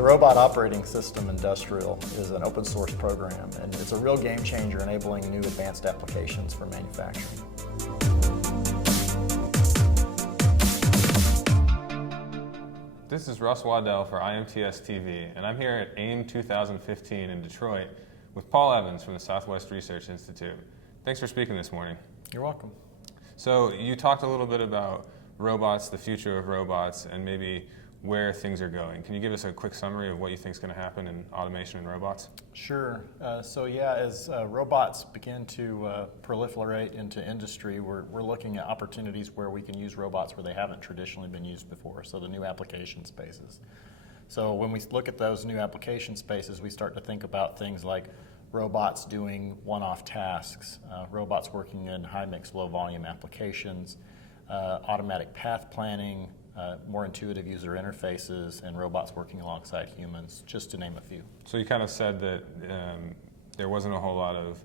The Robot Operating System Industrial is an open source program, and it's a real game changer enabling new advanced applications for manufacturing. This is Russ Waddell for IMTS TV, and I'm here at AIM 2015 in Detroit with Paul Evans from the Southwest Research Institute. Thanks for speaking this morning. You're welcome. So you talked a little bit about robots, the future of robots, and maybe where things are going. Can you give us a quick summary of what you think is going to happen in automation and robots? Sure. As robots begin to proliferate into industry, we're looking at opportunities where we can use robots where they haven't traditionally been used before, so the new application spaces. So when we look at those new application spaces, we start to think about things like robots doing one-off tasks, robots working in high-mix, low-volume applications, automatic path planning, more intuitive user interfaces, and robots working alongside humans, just to name a few. So you kind of said that there wasn't a whole lot of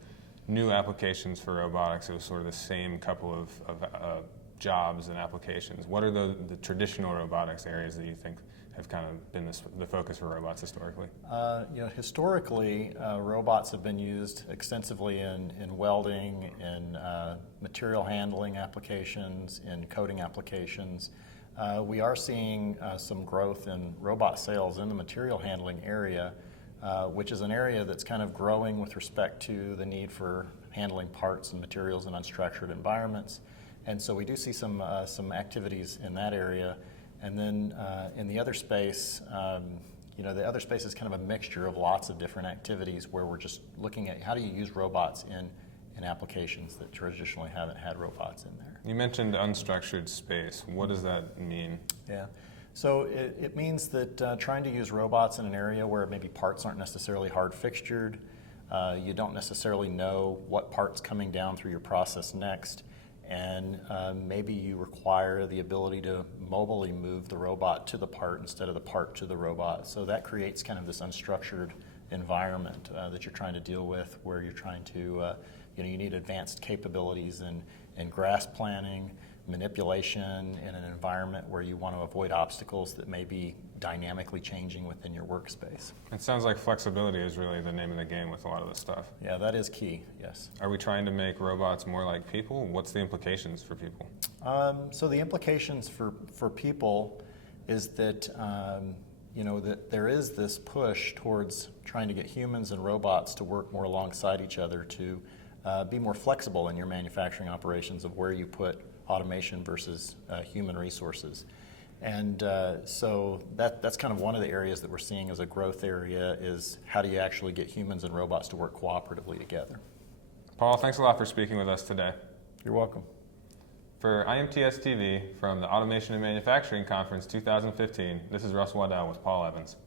new applications for robotics. It was sort of the same couple of jobs and applications. What are the traditional robotics areas that you think have kind of been the focus for robots historically? Historically, robots have been used extensively in welding, in material handling applications, in coding applications. We are seeing some growth in robot sales in the material handling area, which is an area that's kind of growing with respect to the need for handling parts and materials in unstructured environments. And so we do see some activities in that area. And then in the other space, the other space is kind of a mixture of lots of different activities where we're just looking at how do you use robots in applications that traditionally haven't had robots in there. You mentioned unstructured space. What does that mean? Yeah. So it means that trying to use robots in an area where maybe parts aren't necessarily hard fixtured, you don't necessarily know what part's coming down through your process next, and maybe you require the ability to mobily move the robot to the part instead of the part to the robot. So that creates kind of this unstructured environment that you're trying to deal with, where you're trying to, you need advanced capabilities in grasp planning, manipulation in an environment where you want to avoid obstacles that may be dynamically changing within your workspace. It sounds like flexibility is really the name of the game with a lot of this stuff. Yeah, that is key, yes. Are we trying to make robots more like people? What's the implications for people? So the implications for people is that, that there is this push towards trying to get humans and robots to work more alongside each other to be more flexible in your manufacturing operations of where you put automation versus human resources. And so that's kind of one of the areas that we're seeing as a growth area is how do you actually get humans and robots to work cooperatively together. Paul, thanks a lot for speaking with us today. You're welcome. For IMTS TV from the Automation and Manufacturing Conference 2015, this is Russ Waddell with Paul Evans.